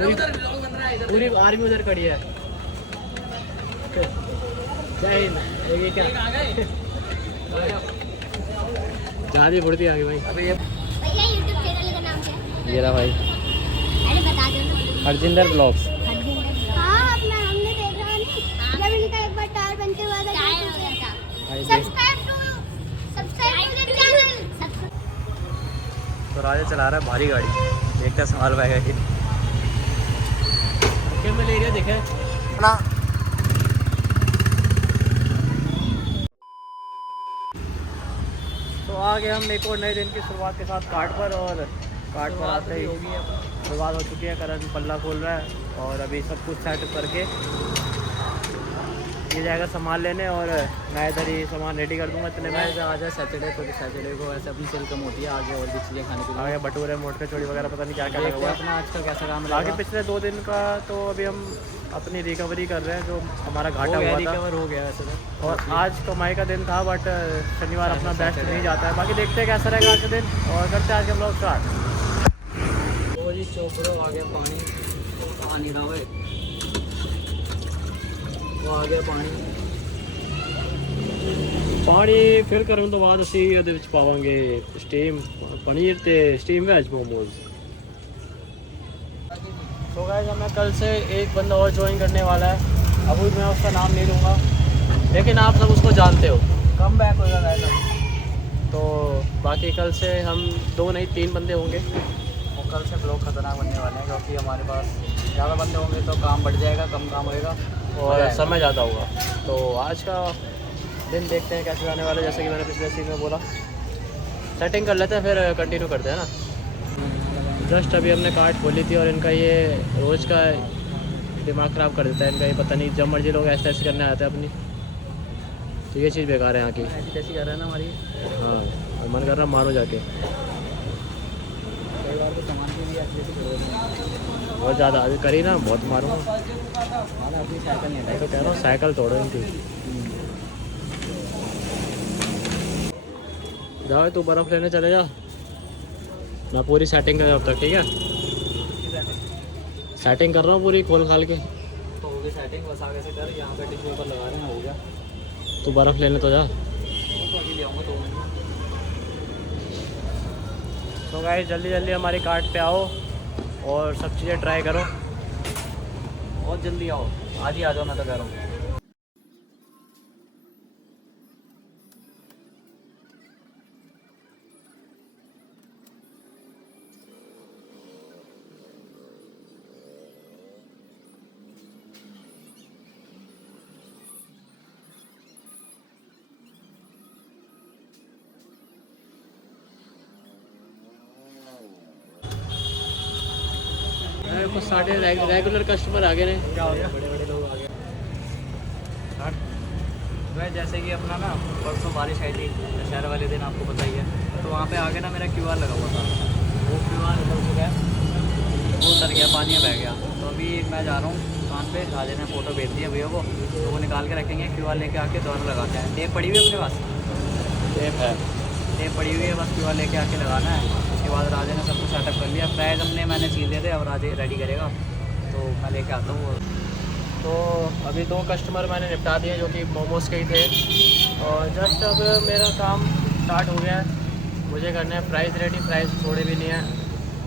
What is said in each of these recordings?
पूरी आर्मी उधर खड़ी है। जय हिंद। ये क्या ज़्यादा बढ़ती आगे भाई। भैया यूट्यूब चैनल का नाम क्या है? ये रहा भाई, अरे बता दो। हरजिंदर ब्लॉग्स। हाँ हमने देखा नहीं जब इनका एक बार टायर बनते हुआ था। Subscribe to the channel. तो राजा चला रहा है भारी गाड़ी, देखता संभाल पाएगा कि क्या मैं ले रहा देखे ना। तो आ गए हम एक और नए दिन की शुरुआत के साथ कार्ड पर, और कार्ड पर आते ही शुरुआत हो चुकी है। करण पल्ला खोल रहा है और अभी सब कुछ सेट करके ये जाएगा सामान लेने, और मैं इधर ही सामान रेडी कर दूंगा। इतने में आज है सैटरडे, तो सैटरडे को ऐसे अपनी सेल कम होती है, आगे और भी चीज़ें खाने के लिए। आगे भटूरे मोटके चोड़ी वगैरह पता नहीं क्या क्या लगा हुआ है अपना आज का कैसा काम है आगे पिछले 2 दिन का। तो अभी हम अपनी रिकवरी कर रहे हैं, जो हमारा घाटा हुआ था रिकवर हो गया वैसे तो। और आज कमाई का दिन था, बट शनिवार अपना बेस्ट नहीं जाता है। बाकी देखते हैं कैसा रहेगा आज का दिन, और करते हैं आज के ब्लॉग स्टार्ट। वो जी चोपड़ो आ गया पानी, पानी ना हुए वो आ गया पानी फिल करने तो बाद असी ਇਹਦੇ ਵਿੱਚ ਪਾਵਾਂਗੇ स्टीम पनीर ਤੇ स्टीम वेज मोमोज। तो गाइस हमें कल से एक बंदा और ज्वाइन करने वाला है। अभी मैं उसका नाम नहीं लूँगा, लेकिन आप सब उसको जानते हो। कम बैक होगा गाइस। तो बाकी कल से हम 2 नहीं 3 बंदे होंगे, और कल से ब्लॉग खतरनाक बनने वाले हैं, क्योंकि हमारे पास ज़्यादा बंदे होंगे तो काम बढ़ जाएगा, कम काम होएगा और समय ज़्यादा होगा। तो आज का दिन देखते हैं कैसे जाने वाला है। जैसे कि मैंने पिछले सीन में बोला, सेटिंग कर लेते हैं फिर कंटिन्यू करते हैं ना। जस्ट अभी हमने कार्ड खोली थी, और इनका ये रोज़ का दिमाग ख़राब कर देता है इनका। ये पता नहीं जब मर्जी लोग ऐसे ऐसे करने आते हैं अपनी, तो ये चीज़ बेकार है यहाँ की। ऐसी तैसी कर रहे हैं ना हमारी। हाँ, और मन कर रहा मारो जाके। कई बार तो सामान की भी ऐसी बहुत ज़्यादा अभी करी ना, बहुत मारूंगा। अपनी साइकिल नहीं मैं तो कह रहा हूँ साइकिल तोड़ो इनकी। जाओ तू बर्फ़ लेने चले जा, मैं पूरी सेटिंग कर अब तक, ठीक है? सेटिंग कर रहा हूँ पूरी खोल खाल के। तो हो गई सेटिंग, बस आगे से कर। यहाँ पे टिश्यू पेपर लगा रहे हैं, हो गया। तू बर्फ़ लेने तो जा। तो अभी ले आऊँगा 2 मिनट। तो गाइस जल्दी जल्दी हमारी कार्ट पे आओ और सब चीज़ें ट्राई करो। बहुत जल्दी आओ, आज ही आ जाओ, मैं तो कह रहा हूँ। कुछ साढ़े रेगुलर कस्टमर आ गए हैं। क्या हो गया? बड़े बड़े लोग आ गए। वह जैसे कि अपना ना परसों बारिश आई थी दशहरा वाले दिन, आपको पता ही है। तो वहाँ पे आगे ना मेरा QR लगा हुआ था, वो QR उतर चुका है, वो उतर गया, पानी में बह गया। तो अभी मैं जा रहा हूँ दुकान पे, राजे ने फ़ोटो भेज दिया भैया को, तो वो निकाल के रखेंगे। QR लेके आके दोबारा लगाते हैं। टेप पड़ी हुई है अपने पास, टेप है, टेप पड़ी हुई है, बस QR लेके आके लगाना है। उसके बाद राजे ने सब कुछ सेटअप कर लिया। प्राइस मैंने सील दिए थे, अब राजे रेडी करेगा, तो मैं लेके आता हूँ। तो अभी 2 कस्टमर मैंने निपटा दिए जो कि मोमोज के ही थे, और जस्ट अब मेरा काम स्टार्ट हो गया है। मुझे करना है प्राइस रेडी, प्राइस थोड़े भी नहीं है।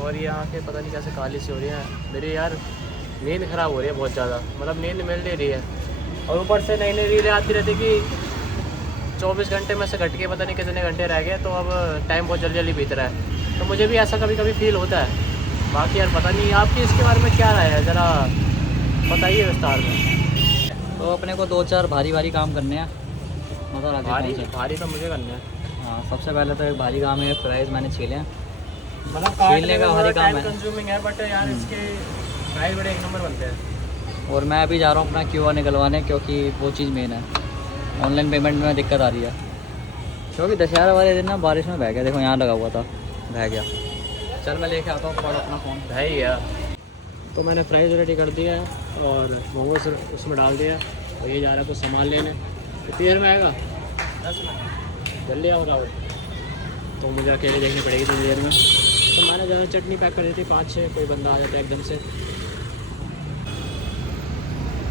और यहाँ के पता नहीं कैसे काली सी हो रही है मेरी यार, नींद ख़राब हो रही है बहुत ज़्यादा, मतलब नींद मिल नहीं रही है। और ऊपर से नई नई रीलें आती रहती कि 24 घंटे में से घट के पता नहीं कितने घंटे रह गए, तो अब टाइम बहुत जल्दी जल्दी बीत रहा है। तो मुझे भी ऐसा कभी कभी फील होता है। बाकी यार पता नहीं आपकी इसके बारे में क्या राय है, ज़रा बताइए विस्तार में। तो अपने को 2-4 भारी भारी काम करने हैं, मतलब राजे भारी कौन से? भारी तो मुझे करना है। हाँ, सबसे पहले तो एक भारी काम है, प्राइस मैंने छीले हैं। मतलब छीलने का भारी काम है, कंज्यूमिंग है, बट यार इसके प्राइस बड़े 1 नंबर बनते हैं। और मैं अभी जा रहा हूँ अपना QR निकलवाने, क्योंकि वो चीज़ मेन है। ऑनलाइन पेमेंट में दिक्कत आ रही है, क्योंकि दशहरा वाले दिन ना बारिश में बह गया। देखो यहाँ लगा हुआ था, बह गया। चल मैं लेके आता हूँ अपना फ़ोन। है ही यार। तो मैंने प्राइस रेडी कर दिया है, और मोमोज उसमें डाल दिया, और ये जा रहा है कुछ सामान लेने। कितनी देर में आएगा? 10 मिनट। जल्दी आओ राहुल, तो मुझे अकेले देखनी पड़ेगी इतनी देर में। तो मैंने ज़्यादा चटनी पैक कर दी थी 5-6, कोई बंदा आ जाता है एकदम से,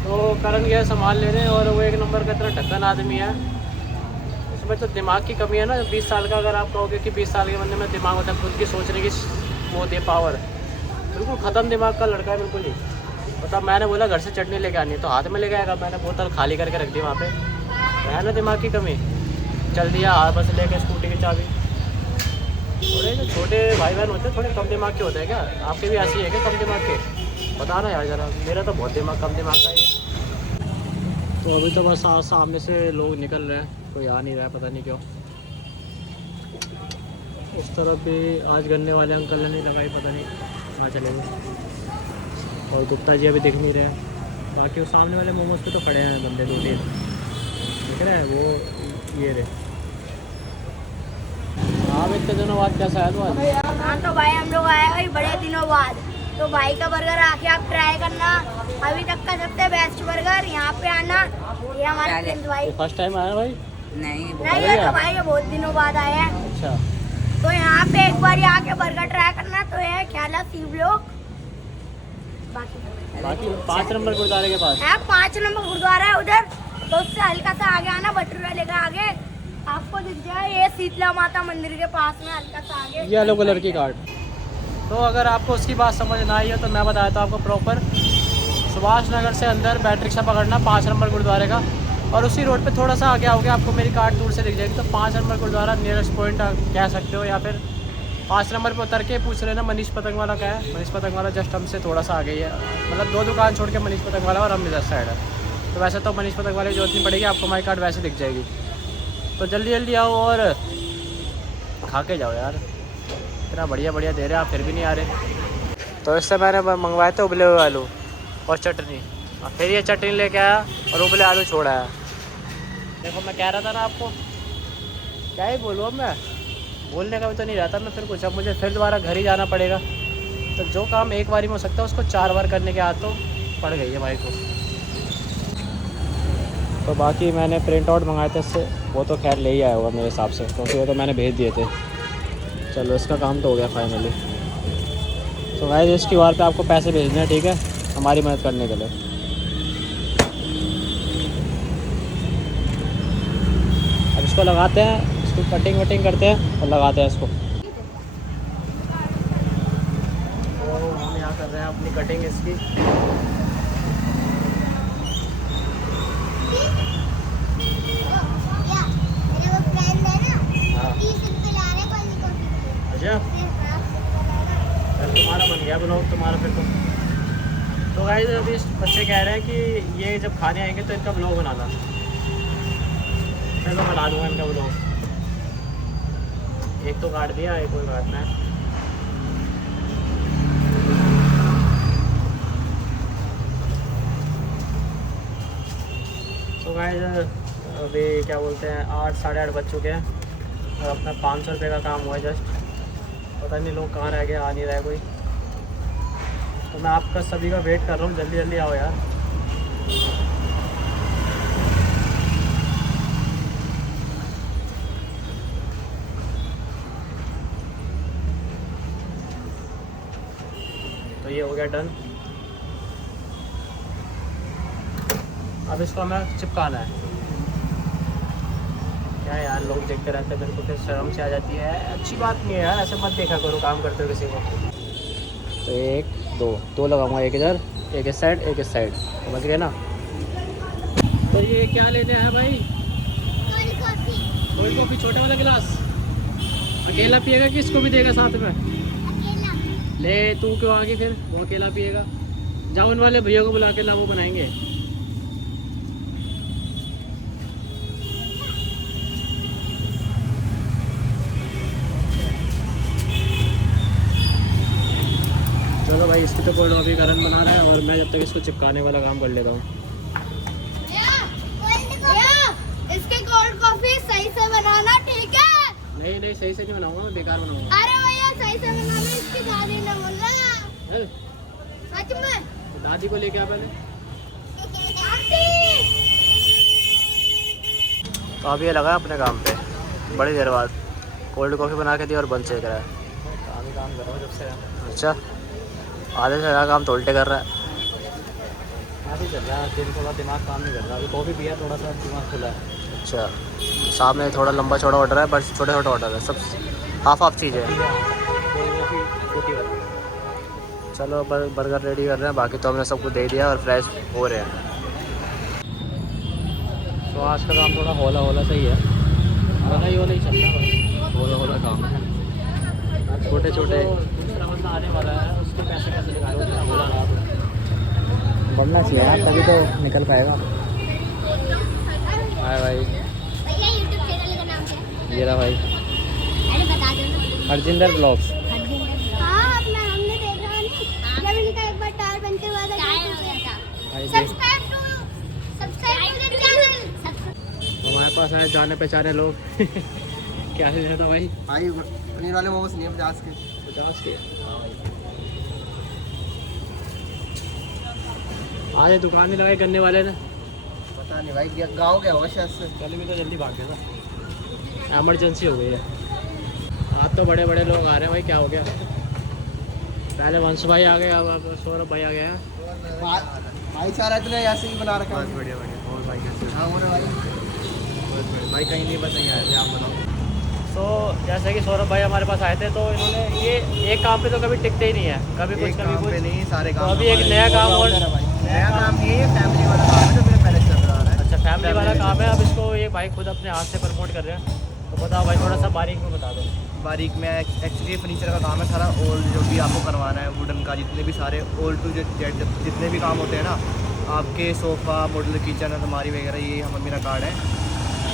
तो करण गया सामान लेने और वो एक नंबर का इतना ढक्कन आदमी है, उसमें तो दिमाग की कमी है ना। 20 साल का अगर आप कहोगे कि 20 साल के बंदे में दिमाग होता है, खुद की सोचने की वो दे पावर, बिल्कुल ख़त्म दिमाग का लड़का है बिल्कुल ही। मतलब मैंने बोला घर से चटनी लेके आनी है तो हाथ में लेके आएगा, मैंने बोतल खाली करके रख दी वहाँ पे, है ना दिमाग की कमी। चल दिया हाथ बस लेके स्कूटी की चाबी। थोड़े जो छोटे भाई बहन होते हैं थोड़े कम दिमाग के होते हैं क्या? आपके भी ऐसे ही है क्या कम दिमाग के? बताना यार ज़रा, मेरा तो बहुत दिमाग कम दिमाग का है। तो अभी तो बस सामने से लोग निकल रहे हैं, कोई आ नहीं रहा है, पता नहीं क्यों। उस तरफ भी आज गन्ने वाले अंकल ने नहीं लगाई, पता नहीं कहाँ चले गए। और गुप्ता जी अभी दिख नहीं रहे हैं। बाकी वो सामने वाले मोमोज पे तो खड़े हैं बंदे 2-3 दिख रहे हैं, वो ये रहे। आप इतने दिनों बाद कैसा है तो आज? हाँ तो भाई हम लोग आए भाई बड़े दिनों बाद, तो भाई का बर्गर आके आप ट्राई करना, अभी तक का सबसे बेस्ट बर्गर। यहाँ पे आना, ये हमारे फ्रेंड भाई। फर्स्ट टाइम आया भाई? नहीं ये तो भाई ये बहुत दिनों बाद आए हैं। अच्छा, तो यहाँ पे एक बार आके बर्गर ट्राई करना। तो ये ख्याला सी ब्लॉक, बाकी 5 नंबर गुरुद्वारे के पास है, 5 नंबर गुरुद्वारा है उधर, तो उससे हल्का सा आगे आना, भटूरा लेकर आगे आपको दिख जाए, ये शीतला माता मंदिर के पास में हल्का सा आगे येलो कलर की कार्ड। तो अगर आपको उसकी बात समझ ना आई हो तो मैं बताया था आपको प्रॉपर। सुभाष नगर से अंदर बैटरी रिक्शा पकड़ना 5 नंबर गुरुद्वारे का, और उसी रोड पे थोड़ा सा आगे आओगे आपको मेरी कार्ड दूर से दिख जाएगी। तो 5 नंबर गुरुद्वारा नियरेस्ट पॉइंट कह सकते हो, या फिर 5 नंबर पे उतर के पूछ लेना मनीष पतंग वाला क्या है। मनीष पतंग वाला जस्ट हमसे थोड़ा सा आगे ही है, मतलब 2 दुकान छोड़ के मनीष पतंग वाला और हम इधर साइड है। तो वैसे तो मनीष पतंग वाले की जरूरत नहीं पड़ेगी, आपको माई कार्ड वैसे दिख जाएगी। तो जल्दी जल्दी आओ और खा के जाओ यार, इतना बढ़िया बढ़िया दे रहे हैं आप फिर भी नहीं आ रहे। तो इससे मैंने मंगवाए थे उबले हुए आलू और चटनी, और फिर ये चटनी लेके आया और उबले आलू छोड़ा है। देखो मैं कह रहा था ना आपको, क्या ही बोलूँ अब मैं, बोलने का भी तो नहीं रहता मैं फिर कुछ। अब मुझे फिर दोबारा घर ही जाना पड़ेगा, तो जो काम एक बारी में हो सकता है उसको 4 बार करने की आदत तो पड़ गई है भाई को। तो बाकी मैंने प्रिंट आउट मंगाए थे इससे, वो तो खैर ले ही आया होगा मेरे हिसाब से, क्योंकि वो तो मैंने भेज दिए थे। चलो इसका काम तो हो गया फाइनली। तो गाइस इस क्यूआर पे आपको पैसे भेजने हैं, ठीक है, हमारी मदद करने के लिए। अब इसको लगाते हैं, इसको कटिंग वटिंग करते हैं और लगाते हैं इसको। तो हम यहाँ कर रहे हैं अपनी कटिंग इसकी। अच्छा, तुम्हारा बन गया ब्लॉग तुम्हारा फिर तो गाइस अभी बच्चे कह रहे हैं कि ये जब खाने आएंगे तो इनका ब्लॉग बनाना, मैं तो बना दूँगा इनका ब्लॉग। एक तो काट दिया, एक और काटना है। तो गाइस अभी क्या बोलते हैं 8 साढ़े 8 बज चुके हैं और अपना 500 रुपये का काम हुआ है जस्ट। पता नहीं लोग कहाँ रह गए, आ नहीं रहा है कोई। तो मैं आपका सभी का वेट कर रहा हूँ, जल्दी जल्दी आओ यार। तो ये हो गया डन। अब इसको हमें चिपकाना है। क्या यार लोग देखते रहते हैं, मेरे को फिर शर्म से आ जाती है। अच्छी बात नहीं है यार, ऐसे मत देखा करो काम करते हो किसी को। तो 1 2 लगाऊंगा, एक इधर, एक इस साइड, एक इस साइड, समझ गए ना। तो ये क्या लेने आया भाई? कोल्ड कॉफी छोटा वाला गिलास। अकेला पिएगा कि इसको भी देगा साथ में? अकेला। ले तू क्यों आगे, फिर वो अकेला पिएगा। जाओ उन वाले भैया को बुला के ला, वो बनाएंगे। चलो भाई इसकी तो कोल्ड कॉफी करण बना रहा है और मैं जब तक इसको चिपकाने वाला काम कर लेता हूँ। इसके कोल्ड कॉफी सही से बनाना, ठीक है? नहीं सही से नहीं बनाऊंगा, मैं बेकार बनाऊंगा। अरे भैया सही से बनाना, इसकी दादी ने बोला सच में। दादी को लेके आ पहले। तो अब ये लगा अपने काम पे बड़ी देर बाद, कोल्ड कॉफ़ी बना के दी और बंद सेक रहा है। काम कर रहा हूँ जब से। अच्छा, आधे से ज़्यादा काम तो उल्टे कर रहा है। ऐसे ही चल रहा है, दिन थोड़ा दिमाग काम नहीं कर रहा। अभी कॉफ़ी पिया, थोड़ा सा दिमाग खुला है। अच्छा, सामने थोड़ा लंबा चौड़ा ऑर्डर है, बस छोटा छोटा ऑर्डर है, सब हाफ हाफ चीज़ है। छोटी वाली। चलो बर्गर रेडी कर रहे हैं, बाकी तो हमने सबको दे दिया और फ्रेश हो रहे हैं। तो आज का काम थोड़ा होला होला सही है, वरना ये नहीं चल रहा, होला होला काम है। छोटे छोटे दूसरा बंदा आने वाला है, उसके पैसे कैसे निकालो, इतना बोला ना बढ़ना चाहिए यार, तभी तो निकल पाएगा। हाय भाई, भैया यूट्यूब चैनल का नाम क्या है? ये रहा भाई, अरे बता दो ना। हरजिंदर ब्लॉग्स। हाँ अपना हमने देखा नहीं, जब इनका एक बार टायर बनते हुआ था। Subscribe to the channel. हमारे पास है जाने पहचाने लोग। क्या से था भाई? भाई पनीर वाले मोमोज नहीं है 50 के। 50 के। आज दुकान नहीं लगाई करने वाले ने, पता नहीं भाई, गाँव गया होगा शायद से। कल भी तो जल्दी भाग गया था, एमरजेंसी हो गई है। आज तो बड़े बड़े लोग आ रहे हैं भाई, क्या हो गया? पहले वंश भाई आ गए, अब सौरभ भाई आ गया। भाईचारा इतना ऐसे ही बना रखा है। बढ़िया बढ़िया। और भाई कैसे? हाँ बोले भाई। भाई कहीं नहीं, बस नहीं आए थे, आप बताओ। तो जैसे कि सौरभ भाई हमारे पास आए थे, तो इन्होंने ये एक काम पे तो कभी टिकते ही नहीं है, कभी कुछ कभी कुछ नहीं, सारे तो काम। अभी एक नया काम और नया काम ये फैमिली वाला काम है जो मेरे पहले चल रहा है। अच्छा फैमिली वाला काम है। अब इसको ये भाई खुद अपने हाथ से प्रमोट कर रहे हैं, तो बताओ भाई, थोड़ा सा बारीक में बता दो। बारीक में एक्चुअली फर्नीचर का काम है सारा, ओल्ड जो भी आपको करवाना है, वुडन का जितने भी सारे ओल्ड टू जेड जितने भी काम होते हैं ना, आपके सोफ़ा, मॉडल किचन, अलमारी वगैरह, ये हम मेरा कार्ड है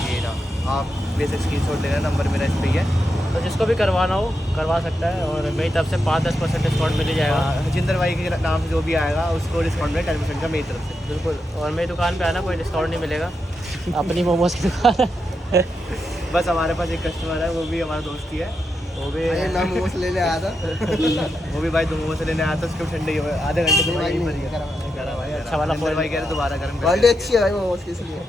ये ना, आप बेसिक स्क्रीनशॉट ले रहे हैं, नंबर मेरा इस पे ही है। तो जिसको भी करवाना हो करवा सकता है, और मेरी तरफ से 5-10% डिस्काउंट मिल ही जाएगा। हरजिंदर भाई के नाम से जो भी आएगा उसको डिस्काउंट में 10% का मेरी तरफ से। बिल्कुल, और मेरी दुकान पे आना, कोई डिस्काउंट नहीं मिलेगा। अपनी मोमोज की दुकान है। बस हमारे पास एक कस्टमर है, वो भी हमारा दोस्त ही है, वो भी मैं मोमोज लेने आया था। वो भी भाई 2 मोमोज लेने आया था, उसको ठंडे ही हुए आधे घंटे में भाई। अच्छा वाला हरजिंदर भाई कह रहे दोबारा गर्म कर क्वालिटी अच्छी है भाई मोमोज की, इसलिए।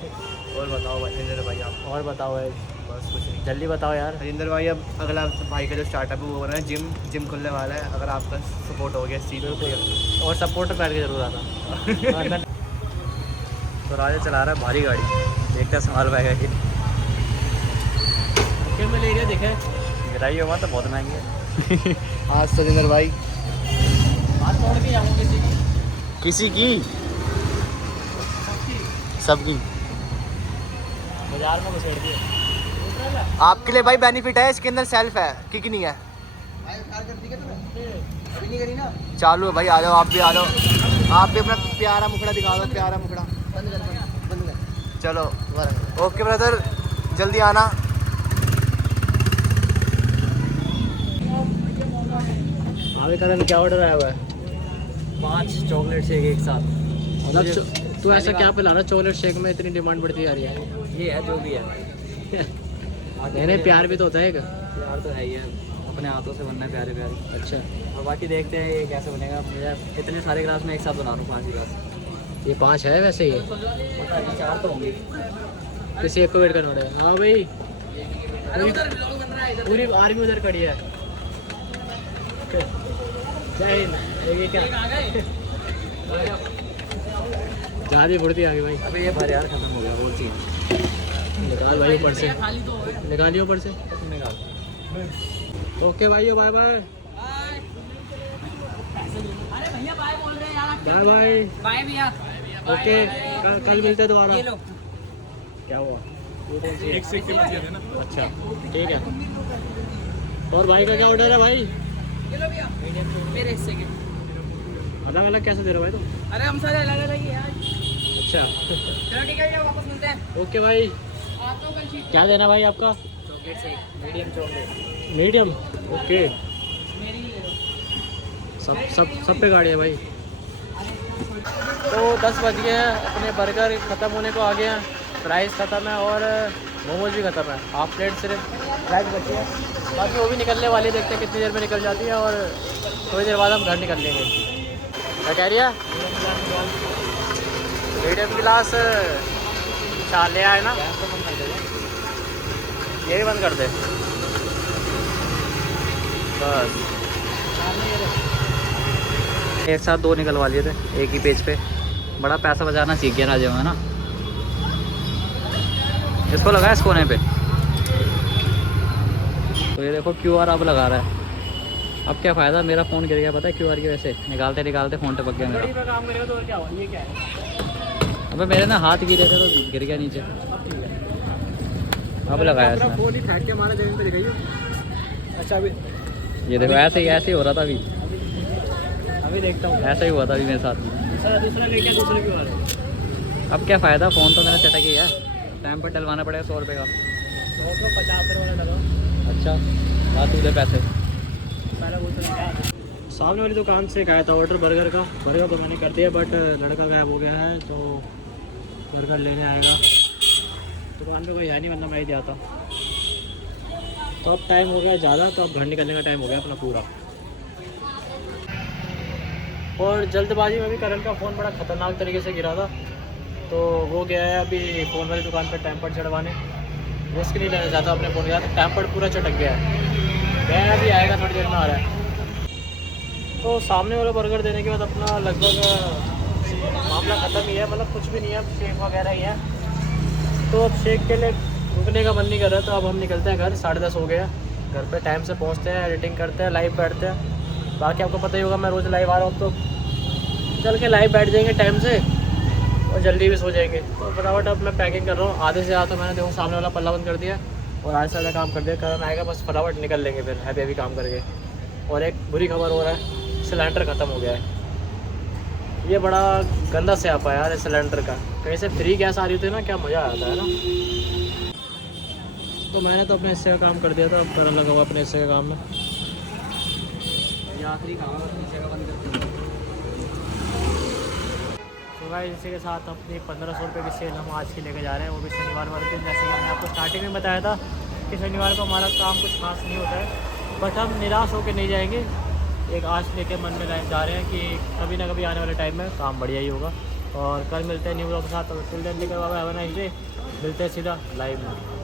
और बताओ भाई हरजिंदर भाई आप? और बताओ भाई, बस कुछ नहीं, जल्दी बताओ यार। हरजिंदर भाई अब अगला भाई का जो स्टार्टअप है वो बना है, जिम खुलने वाला है, अगर आपका सपोर्ट हो गया इस चीज़ में। और सपोर्टर बैठ के जरूर आता। तो राजा चला रहा है भारी गाड़ी, देखते हैं संभाल पाएगा कि में ले रहे देखे गिराई होगा तो बहुत महंगी है। आज हरजिंदर भाई हाथ तोड़ के जाऊँ किसी की सबकी बाजार में घुसेड़ दिए। आपके लिए भाई बेनिफिट है, इसके अंदर सेल्फ है, किक नहीं है। अभी नहीं करी ना, चालू है भाई, आ जाओ आप भी, आ जाओ आप भी, अपना प्यारा मुखड़ा दिखा दो, प्यारा मुखड़ा। बंद कर। चलो ओके ब्रदर, जल्दी आना। अभी करण क्या ऑर्डर आया हुआ है? 5 चॉकलेट शेक एक साथ। मतलब तू ऐसा क्या पिला रहा है? चॉकलेट शेक में इतनी डिमांड बढ़ती जा रही है। ये है जो भी है। नहीं प्यार भी तो होता है एक। प्यार तो है ही है, अपने हाथों से बनना है प्यारे प्यारे। अच्छा, और बाकी देखते हैं ये कैसे बनेगा। मुझे इतने सारे ग्लास में एक साथ बना दूँ, 5 ही ग्लास। ये 5 है वैसे ये, पता नहीं 4 तो होंगे। किसी एक को वेट करना पड़ेगा। हाँ भाई, पूरी आर्मी उधर खड़ी है। जय हिंद। ये क्या ज़्यादा बढ़ती आ गई भाई। अबे ये भर यार, खत्म हो गया बोल चीज। निकाल भाई ऊपर से, निकालिए ऊपर से। निकाल। ओके भाई, bye bye. Bye bye. Bye भैया। ओके, कल मिलते हैं दोबारा। क्या हुआ? एक से ना। अच्छा ठीक है। और भाई का क्या ऑर्डर है भाई? मेरे हिस्से के अलग अलग कैसे दे रहे हो भाई तुम? अरे हम सारे अलग अलग ही यार। अच्छा चलो ठीक है, वापस मिलते हैं। ओके भाई। क्या देना भाई आपका? Chocolate shake, medium chocolate. Medium, okay. सब पे गाड़ी है भाई। तो 10 बज गए हैं, अपने बर्गर ख़त्म होने को आ गए हैं, प्राइस ख़त्म है और मोमोज भी ख़त्म है। हाफ प्लेट सिर्फ प्राइस बची है, बाकी वो भी निकलने वाली है। देखते हैं कितनी देर में निकल जाती है, और थोड़ी देर बाद हम घर निकल लेंगे। क्या कह रही है? मीडियम गिलास 4 ले आए ना, ये भी बंद कर दे बस। एक साथ 2 निकलवा लिए थे एक ही पेज पे, बड़ा पैसा बचाना सीख गया राजा है ना। इसको लगा इस कोने पे। तो ये देखो QR अब लगा रहा है। अब क्या फ़ायदा, मेरा फ़ोन गिर गया पता है QR की वजह से। निकालते निकालते फ़ोन टपक गया मेरा। काम करेगा तो क्या हुआ, ये क्या है? अबे मेरे ना हाथ गिरे थे तो गिर गया नीचे। अब लगाया इसने। फोन ही फेंक के हमारे जमीन पे दिखाइए। अच्छा अभी ये देखो ऐसे ही हो रहा था अभी। अभी देखता हूँ। ऐसा ही हुआ था अभी मेरे साथ। दूसरा लेके दूसरे की बात। अब क्या फ़ायदा, फ़ोन तो मेरा चटक ही है। टाइम पर डलवाना पड़ेगा 100 रुपये का। 50 रुपये वाला लगा। अच्छा बात तू दे पैसे। पहले वो तो क्या सामने वाली दुकान से गया था ऑर्डर बर्गर का। बर्गर तो मैंने कर दिया बट लड़का गायब हो गया है तो बर्गर लेने आएगा। दुकान पे कोई है नहीं, वरना मैं ही दिया था। तो अब टाइम हो गया ज़्यादा, तो अब घर निकलने का टाइम हो गया अपना पूरा। और जल्दबाजी में भी करण का फ़ोन बड़ा ख़तरनाक तरीके से गिरा था, तो वो गया है अभी फ़ोन वाली दुकान पर टेम्पर चढ़वाने। रिस्क नहीं लेना चाहता अपने फ़ोन के साथ, टेम्पर पूरा चटक गया है। मैं अभी आएगा थोड़ी देर में आ रहा है। तो सामने वाला बर्गर देने के बाद अपना लगभग मामला ख़त्म ही है, मतलब कुछ भी नहीं है, शेक वगैरह ही है। तो अब शेक के लिए रुकने का मन नहीं कर रहा, तो अब हम निकलते हैं घर। 10:30 हो गया। घर पे टाइम से पहुंचते हैं, एडिटिंग करते हैं, लाइव बैठते हैं। बाकी आपको पता ही होगा मैं रोज़ लाइव आ रहा हूँ, तो चल के लाइव बैठ जाएंगे टाइम से और जल्दी भी सो जाएंगे। तो फटाफट अब मैं पैकिंग कर रहा हूँ। आधे से ज़्यादा तो मैंने देखो सामने वाला पल्ला बंद कर दिया और आज से ज़्यादा काम कर दिया। करण आएगा बस फटाफट निकल लेंगे फिर हैवी काम करके। और एक बुरी खबर हो रहा है, सिलेंडर ख़त्म हो गया है। ये बड़ा गंदा स्यापा है यार इस सिलेंडर का। कहीं से फ्री गैस आ रही थी ना, क्या मज़ा आता है ना। तो मैंने तो अपने हिस्से का काम कर दिया था, अब करण लगा हुआ अपने हिस्से के काम में। आखिरी काम जगह बंद करते हैं। तो भाई इसी के साथ अपनी 1500 रुपये की सेल हम आज की लेके जा रहे हैं, वो भी शनिवार वाले दिन। जैसे कि मैंने आपको स्टार्टिंग में बताया था कि शनिवार को हमारा काम कुछ खास नहीं होता है, बट हम निराश होकर नहीं जाएंगे। एक आश लेके मन में जा रहे हैं कि कभी ना कभी आने वाले टाइम में काम बढ़िया ही होगा। और कल मिलते हैं न्यू ब्लॉग के साथ। Till then take care, bye bye, have a nice day. मिलते हैं सीधा लाइव में।